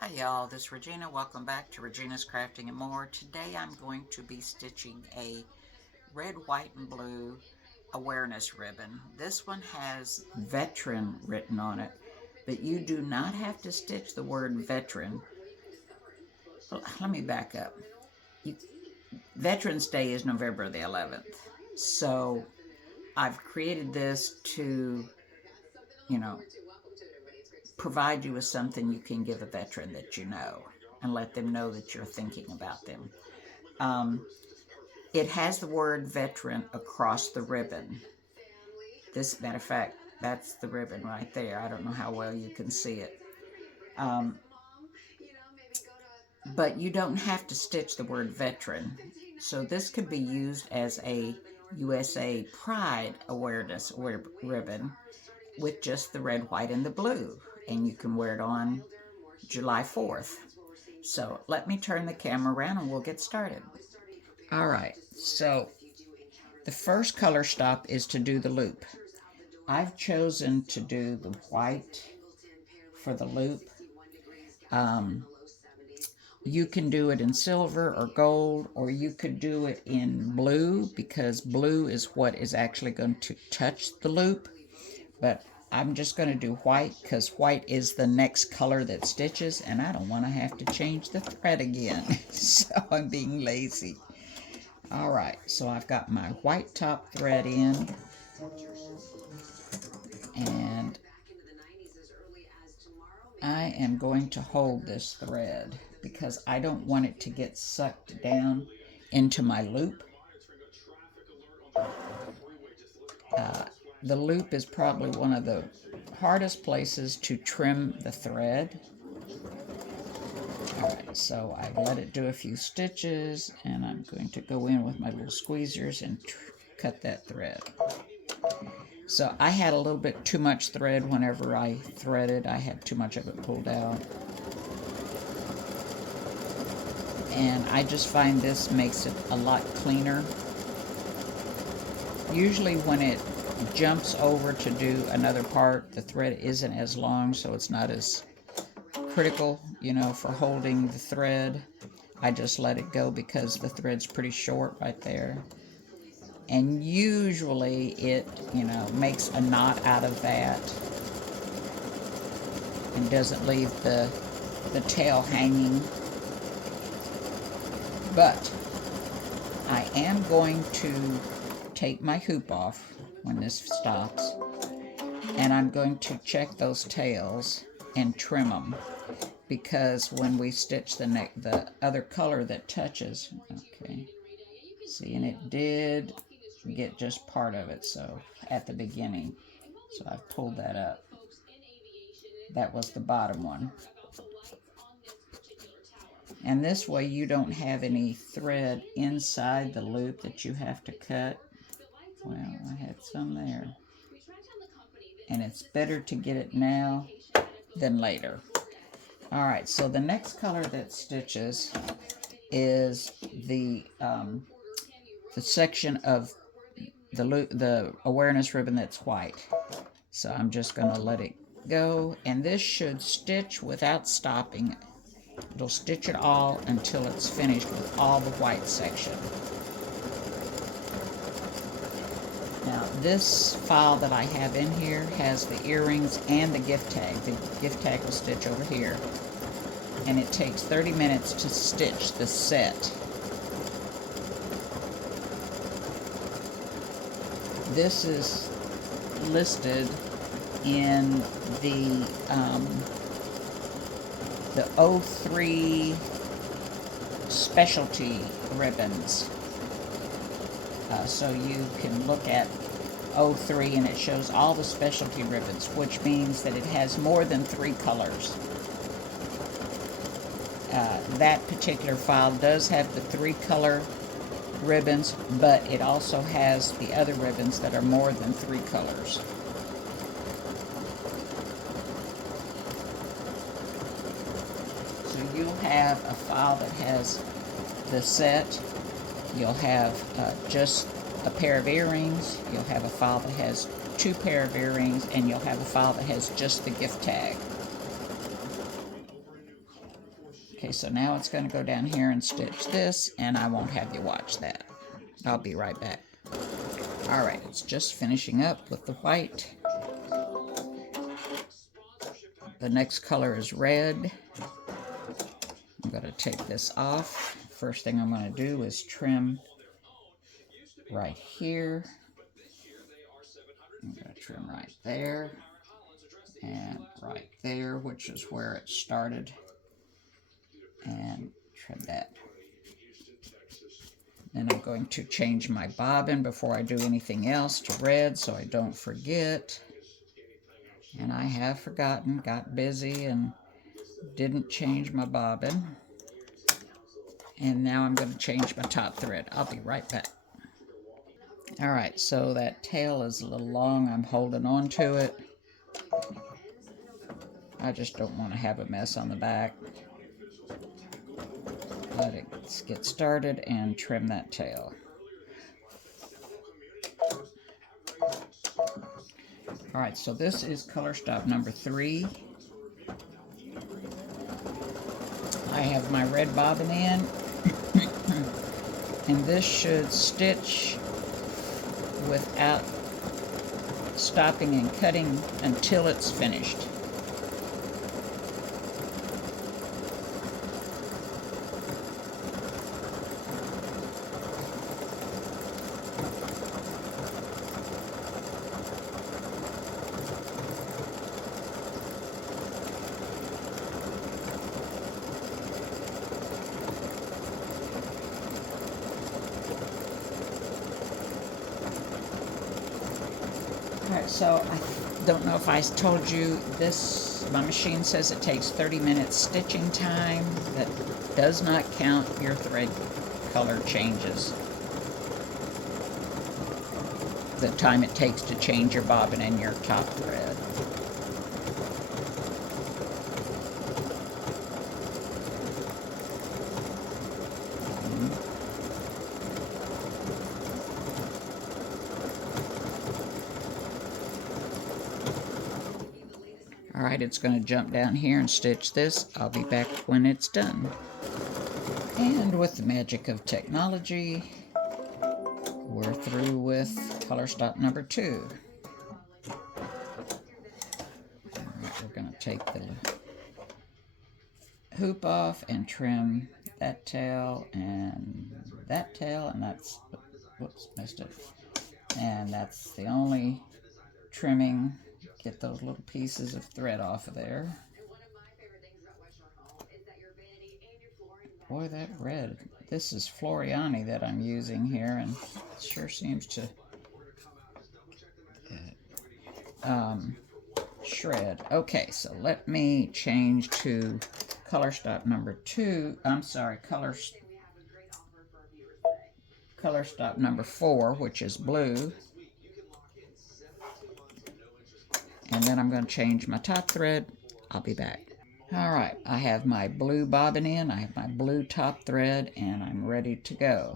Hi y'all, this is Regina. Welcome back to Regina's Crafting and More. Today I'm going to be stitching a red, white, and blue awareness ribbon. This one has veteran written on it, but you do not have to stitch the word veteran. Well, let me back up. Veterans Day is November the 11th. So I've created this to, you know, provide you with something you can give a veteran that you know and let them know that you're thinking about them. It has the word veteran across the ribbon. This, matter of fact, that's the ribbon right there. I don't know how well you can see it. Um, but you don't have to stitch the word veteran. So this could be used as a USA Pride awareness ribbon with just the red, white, and the blue. And you can wear it on July 4th. So let me turn the camera around and we'll get started. All right, so the first color stop is to do the loop. I've chosen to do the white for the loop. You can do it in silver or gold, or you could do it in blue because blue is what is actually going to touch the loop. But I'm just going to do white because white is the next color that stitches, and I don't want to have to change the thread again. So I'm being lazy. All right, so I've got my white top thread in, and I am going to hold this thread because I don't want it to get sucked down into my loop. The loop is probably one of the hardest places to trim the thread. Alright, so I've let it do a few stitches, and I'm going to go in with my little squeezers and cut that thread. So I had a little bit too much thread whenever I threaded. I had too much of it pulled out. And I just find this makes it a lot cleaner. Usually when it jumps over to do another part, the thread isn't as long, so it's not as critical, for holding the thread. I just let it go because the thread's pretty short right there. And usually it, makes a knot out of that and doesn't leave the tail hanging. But I am going to take my hoop off when this stops, and I'm going to check those tails and trim them, because when we stitch the other color that touches, okay, see, and it did get just part of it, so at the beginning, so I've pulled that up. That was the bottom one. And this way you don't have any thread inside the loop that you have to cut. Well, I had some there. And it's better to get it now than later. Alright, so the next color that stitches is the section of the awareness ribbon that's white. So I'm just going to let it go. And this should stitch without stopping. It'll stitch it all until it's finished with all the white section. Now this file that I have in here has the earrings and the gift tag. The gift tag will stitch over here. And it takes 30 minutes to stitch the set. This is listed in the 03 specialty ribbons. So you can look at 03 and it shows all the specialty ribbons, which means that it has more than 3 colors. That particular file does have the 3 color ribbons, but it also has the other ribbons that are more than 3 colors. So you'll have a file that has the set, you'll have just a pair of earrings, you'll have a file that has 2 pair of earrings, and you'll have a file that has just the gift tag. Okay, so now it's going to go down here and stitch this, and I won't have you watch that. I'll be right back. Alright, it's just finishing up with the white. The next color is red. I'm going to take this off. First thing I'm going to do is trim right here. I'm going to trim right there and right there, which is where it started, and trim that. Then I'm going to change my bobbin before I do anything else to red so I don't forget. And I have forgotten, got busy, and didn't change my bobbin. And now I'm going to change my top thread. I'll be right back. Alright, so that tail is a little long. I'm holding on to it. I just don't want to have a mess on the back. Let it get started and trim that tail. Alright, so this is color stop number 3. I have my red bobbin in, and this should stitch without stopping and cutting until it's finished. Alright, so I don't know if I told you this, my machine says it takes 30 minutes stitching time. That does not count your thread color changes. The time it takes to change your bobbin and your top thread. Alright, it's going to jump down here and stitch this. I'll be back when it's done. And with the magic of technology, we're through with color stop number 2. Alright, we're going to take the hoop off and trim that tail, and that's, whoops, missed it. And that's the only trimming. Get those little pieces of thread off of there. Boy, that red. This is Floriani that I'm using here, and it sure seems to shred. Okay, so let me change to color stop number 2. I'm sorry, color stop number 4, which is blue. And then I'm going to change my top thread. I'll be back. Alright, I have my blue bobbin in, I have my blue top thread, and I'm ready to go.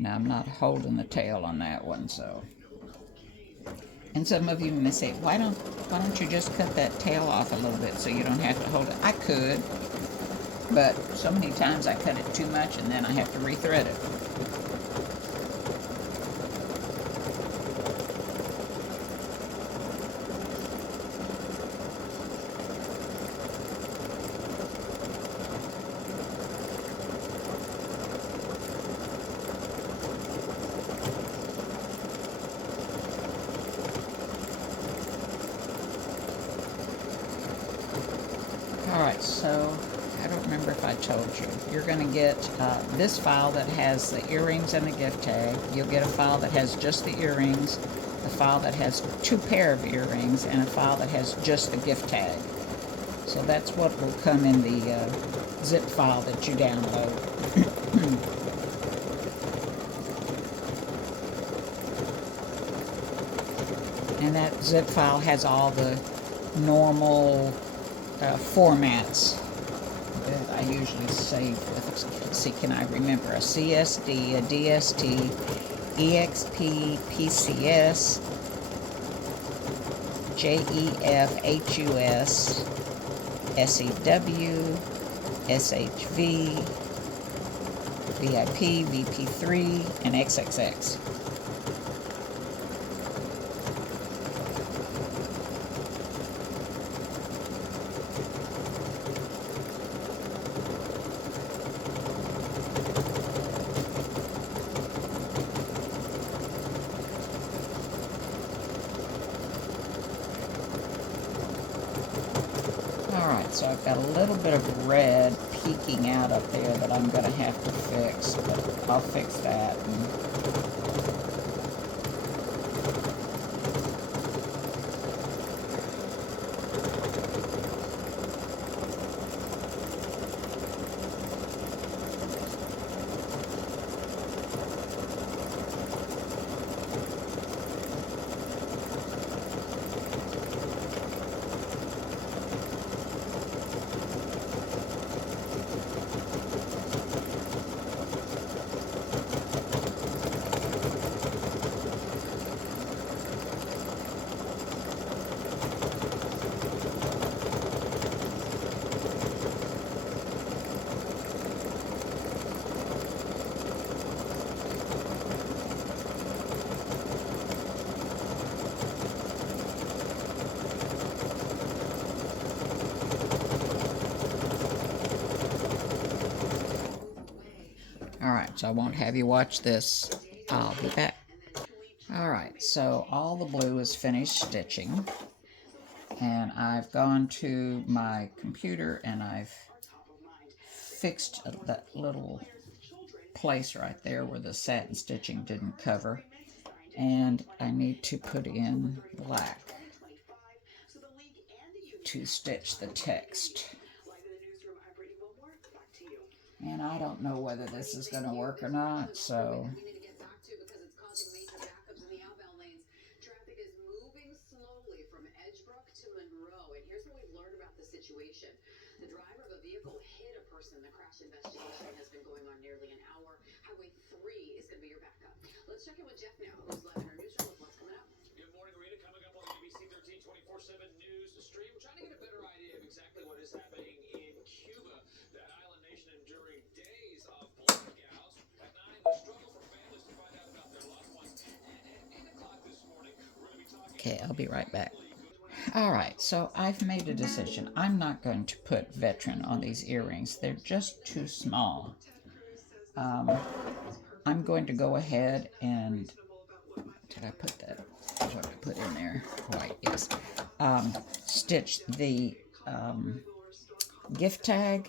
Now I'm not holding the tail on that one, so. And some of you may say, why don't you just cut that tail off a little bit so you don't have to hold it? I could, but so many times I cut it too much and then I have to rethread it. Alright, so I don't remember if I told you. You're going to get this file that has the earrings and the gift tag. You'll get a file that has just the earrings, a file that has 2 pair of earrings, and a file that has just the gift tag. So that's what will come in the zip file that you download. And that zip file has all the normal formats that I usually save. Let's see, can I remember? A CSD, a DST, EXP, PCS, JEF, HUS, SEW, SHV, VIP, VP3, and XXX. Alright, so I've got a little bit of red peeking out up there that I'm going to have to fix, but I'll fix that. Alright, so I won't have you watch this. I'll be back. Alright, so all the blue is finished stitching, and I've gone to my computer and I've fixed that little place right there where the satin stitching didn't cover, and I need to put in black to stitch the text. And I don't know whether this is going to work or not, so okay, I'll be right back. Alright, so I've made a decision. I'm not going to put veteran on these earrings. They're just too small. I'm going to go ahead and, did I put that, what did I put in there? White, yes. Stitch the gift tag,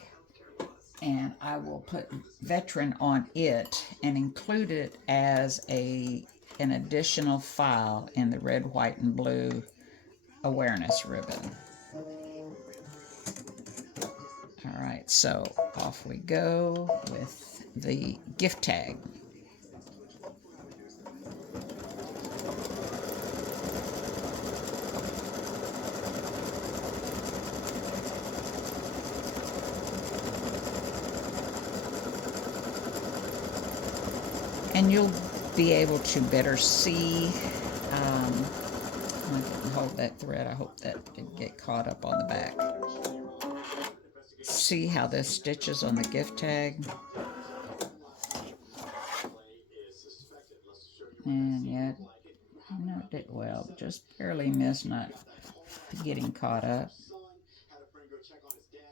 and I will put veteran on it and include it as an additional file in the red, white, and blue awareness ribbon. Alright, so off we go with the gift tag. And you'll be able to better see. I didn't hold that thread. I hope that didn't get caught up on the back. See how this stitches on the gift tag? And yet, no, it did well. Just barely missed not getting caught up.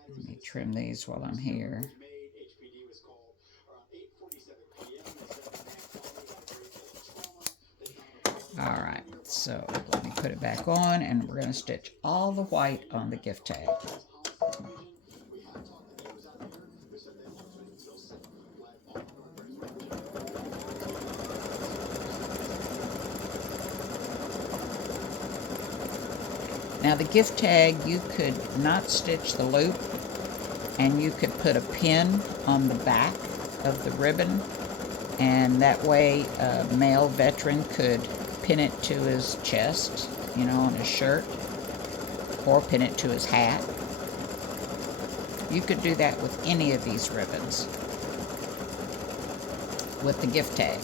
Let me trim these while I'm here. Alright, so let me put it back on, and we're going to stitch all the white on the gift tag. Now the gift tag, you could not stitch the loop, and you could put a pin on the back of the ribbon, and that way a male veteran could pin it to his chest, you know, on his shirt, or pin it to his hat. You could do that with any of these ribbons with the gift tag.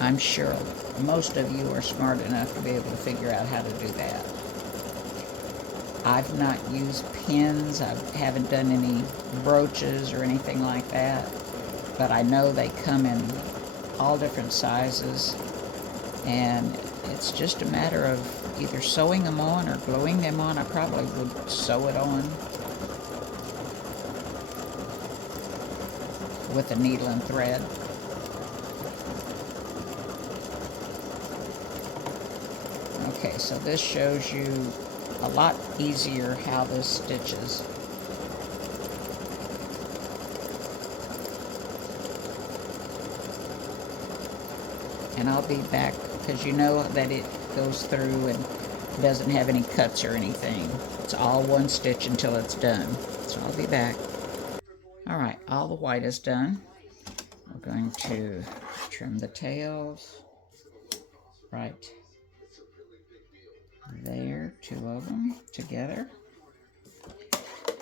I'm sure most of you are smart enough to be able to figure out how to do that. I've not used pins. I haven't done any brooches or anything like that. But I know they come in all different sizes. And it's just a matter of either sewing them on or gluing them on. I probably would sew it on with a needle and thread. Okay, so this shows you a lot easier how this stitches. And I'll be back because you know that it goes through and doesn't have any cuts or anything. It's all one stitch until it's done. So I'll be back. Alright, all the white is done. We're going to trim the tails right there, two of them together.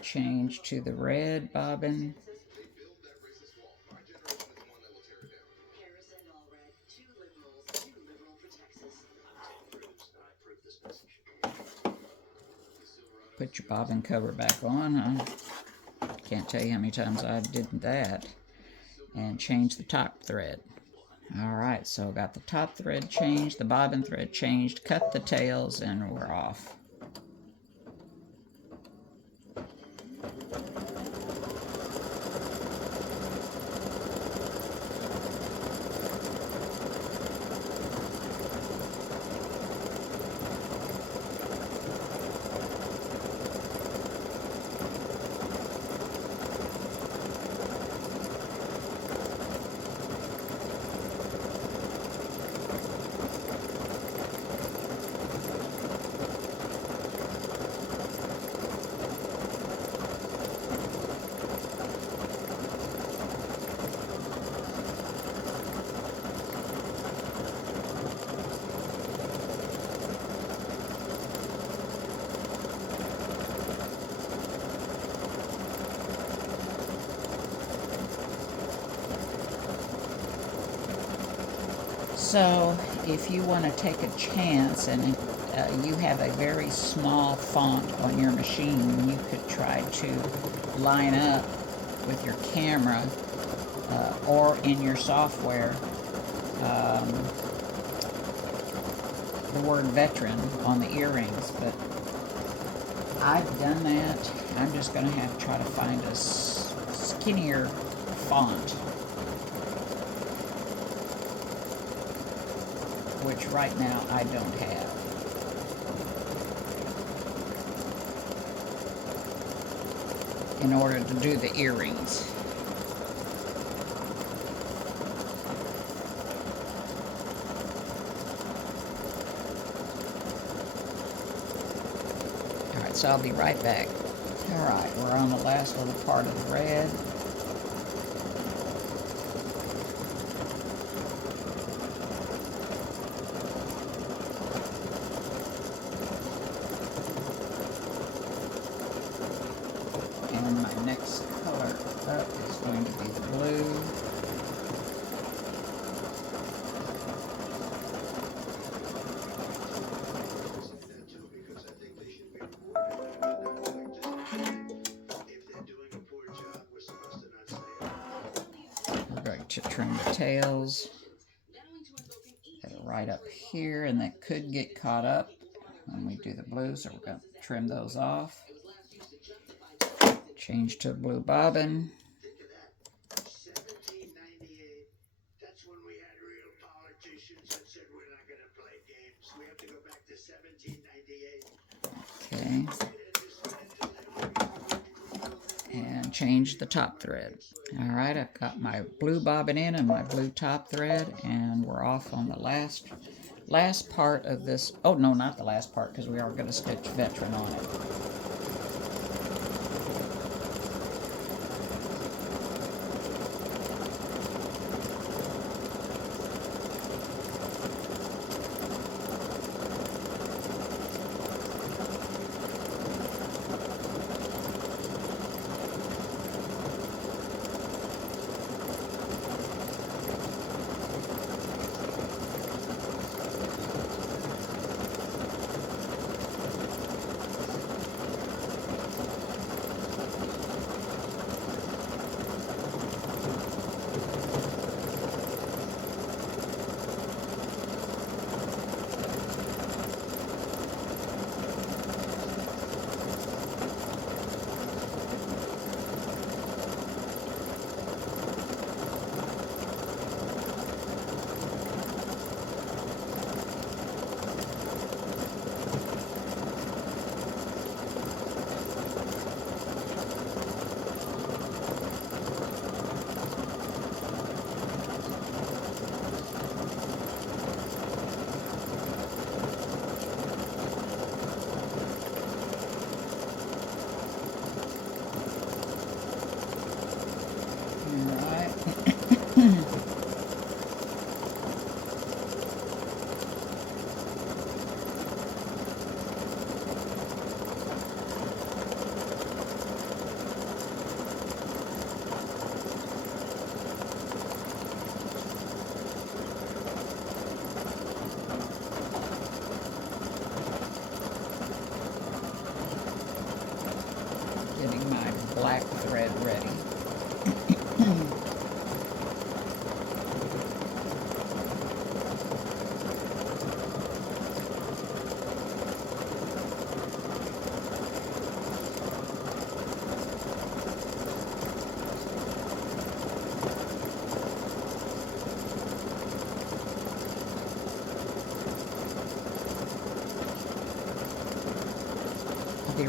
Change to the red bobbin. Put your bobbin cover back on. I can't tell you how many times I did that. And change the top thread. Alright, so got the top thread changed, the bobbin thread changed, cut the tails, and we're off. So if you want to take a chance and you have a very small font on your machine, you could try to line up with your camera or in your software the word veteran on the earrings, but I've done that. I'm just going to have to try to find a skinnier font, which right now I don't have. In order to do the earrings. Alright, so I'll be right back. Alright, we're on the last little part of the red. And my next color up is going to be the blue. We're going to trim the tails right up here, and that could get caught up when we do the blue, so we're going to trim those off. Change to blue bobbin. That's when we had real politicians that said we're not going to play games. We have to go back to 1798. Okay. And change the top thread. Alright, I've got my blue bobbin in and my blue top thread, and we're off on the last part of this. Oh, no, not the last part, because we are going to stitch veteran on it.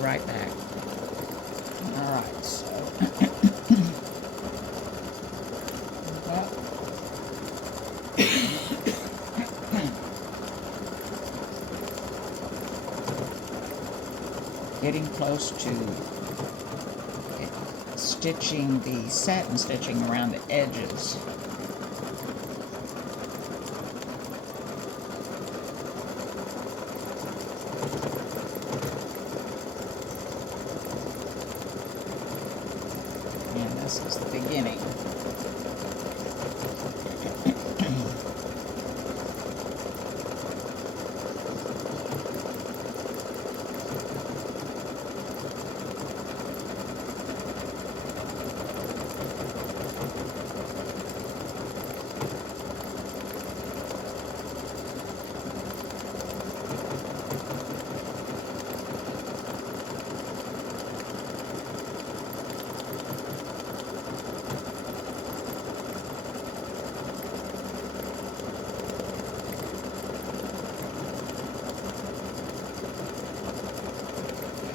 right back. All right, so getting close to stitching the satin stitching around the edges. And this is the beginning.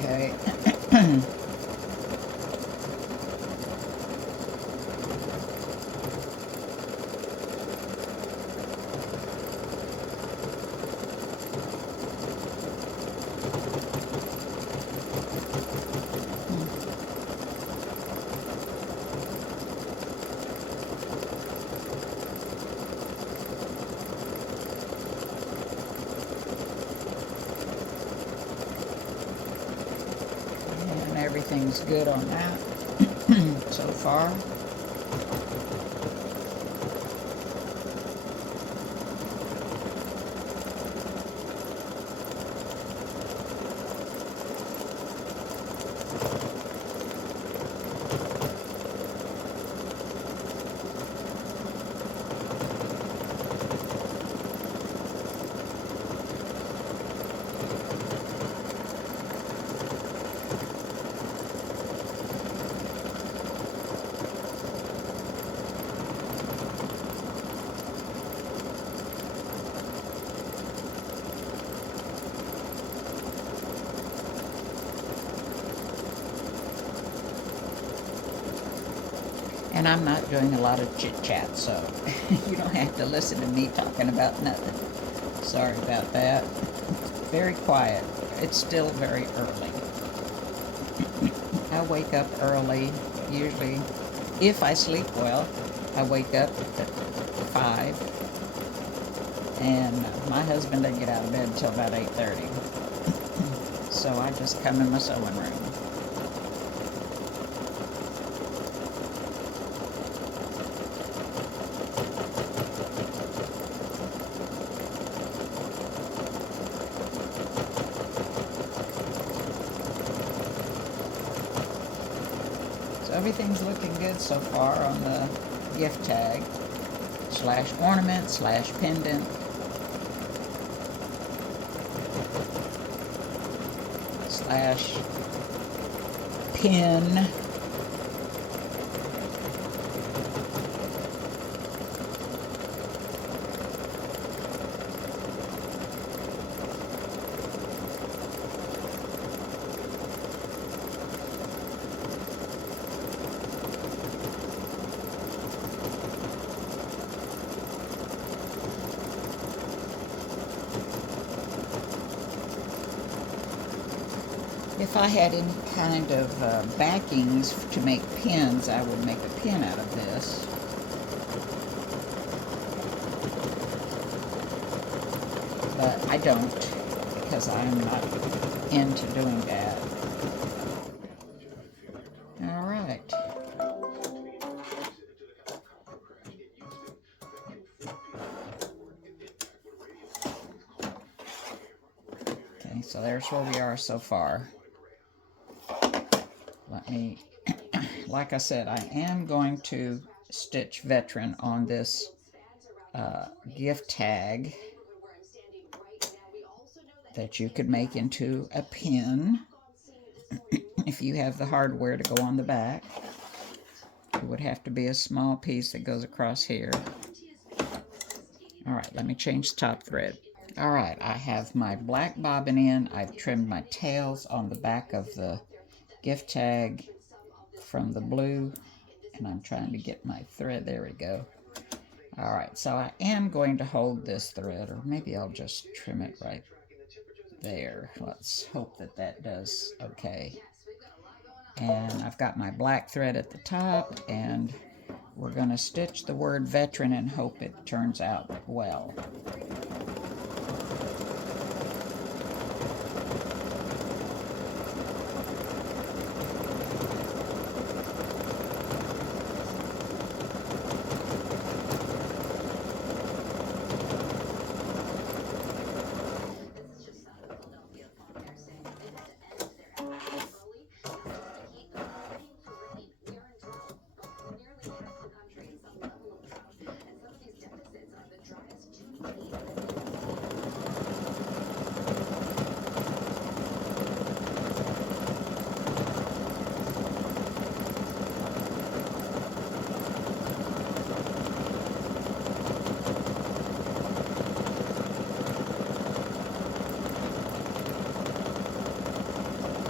Okay. And everything's good on that so far. And I'm not doing a lot of chit-chat, so you don't have to listen to me talking about nothing. Sorry about that. Very quiet. It's still very early. I wake up early, usually. If I sleep well, I wake up at 5. And my husband doesn't get out of bed until about 8:30. So I just come in my sewing room. So everything's looking good so far on the gift tag / ornament / pendant. / pin. If I had any kind of backings to make pins, I would make a pin out of this. But I don't, because I'm not into doing that. All right. Okay, so there's where we are so far. Let me, like I said, I am going to stitch veteran on this gift tag that you could make into a pin if you have the hardware to go on the back. It would have to be a small piece that goes across here. All right, let me change the top thread. All right, I have my black bobbin in. I've trimmed my tails on the back of the gift tag from the blue, and I'm trying to get my thread. There we go. All right, so I am going to hold this thread, or maybe I'll just trim it right there. Let's hope that that does okay. And I've got my black thread at the top, and we're going to stitch the word veteran and hope it turns out well.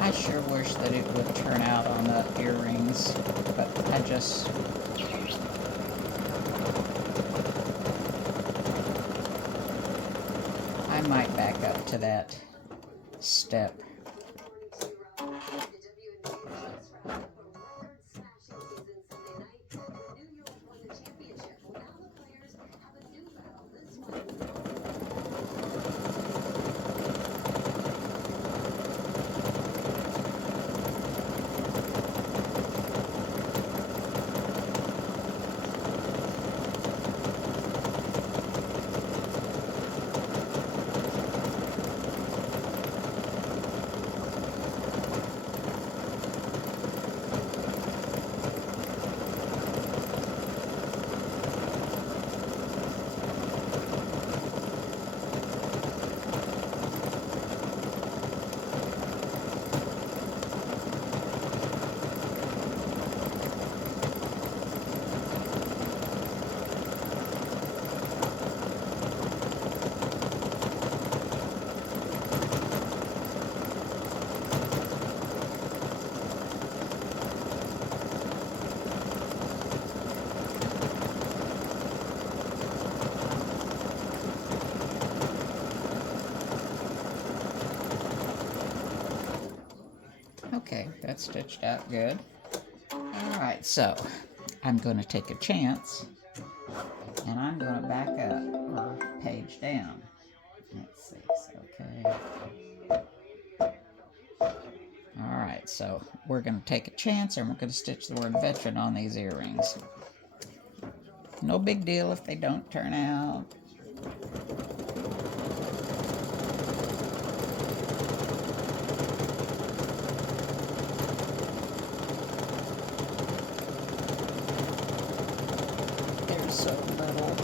I sure wish that it would turn out on the earrings, but I might back up to that step. Okay, that's stitched out good. Alright, so I'm going to take a chance, and I'm going to back up, or page down. Let's see, okay. Alright, so we're going to take a chance, and we're going to stitch the word veteran on these earrings. No big deal if they don't turn out. So little.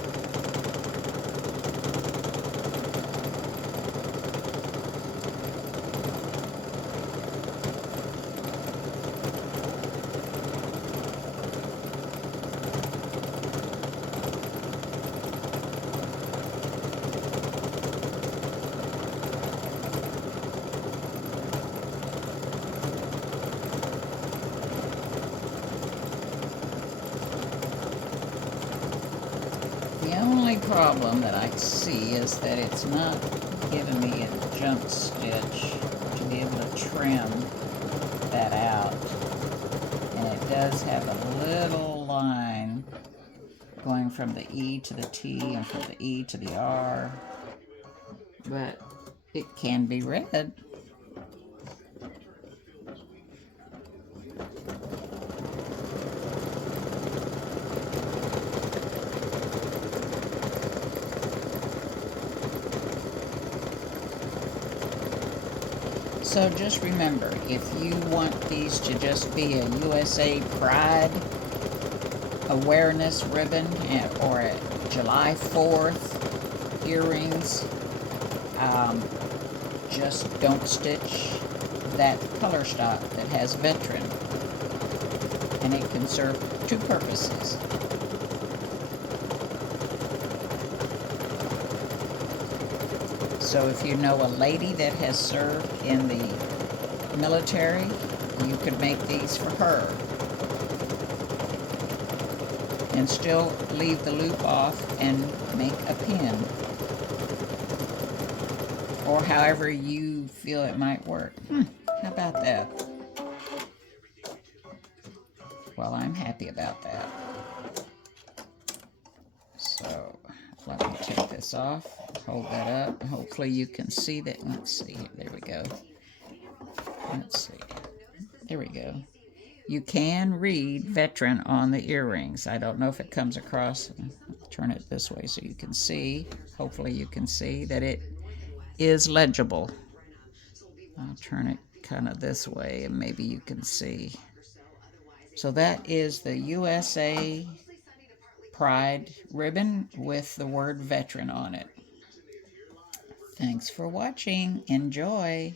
The only problem that I see is that it's not giving me a jump stitch to be able to trim that out. And it does have a little line going from the E to the T and from the E to the R. But it can be read. So just remember, if you want these to just be a USA Pride awareness ribbon or a July 4th earrings, just don't stitch that color stock that has veteran, and it can serve two purposes. So if you know a lady that has served in the military, you could make these for her and still leave the loop off and make a pin, or however you feel it might work. How about that? Well, I'm happy about that. So let me take this off, hold that up. Hopefully you can see that. Let's see, there we go. Let's see, there we go. You can read veteran on the earrings. I don't know if it comes across. Turn it this way so you can see. Hopefully you can see that it is legible. I'll turn it kind of this way and maybe you can see. So that is the USA Pride ribbon with the word veteran on it. Thanks for watching. Enjoy.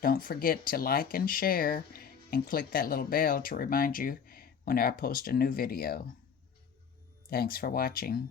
Don't forget to like and share and click that little bell to remind you when I post a new video. Thanks for watching.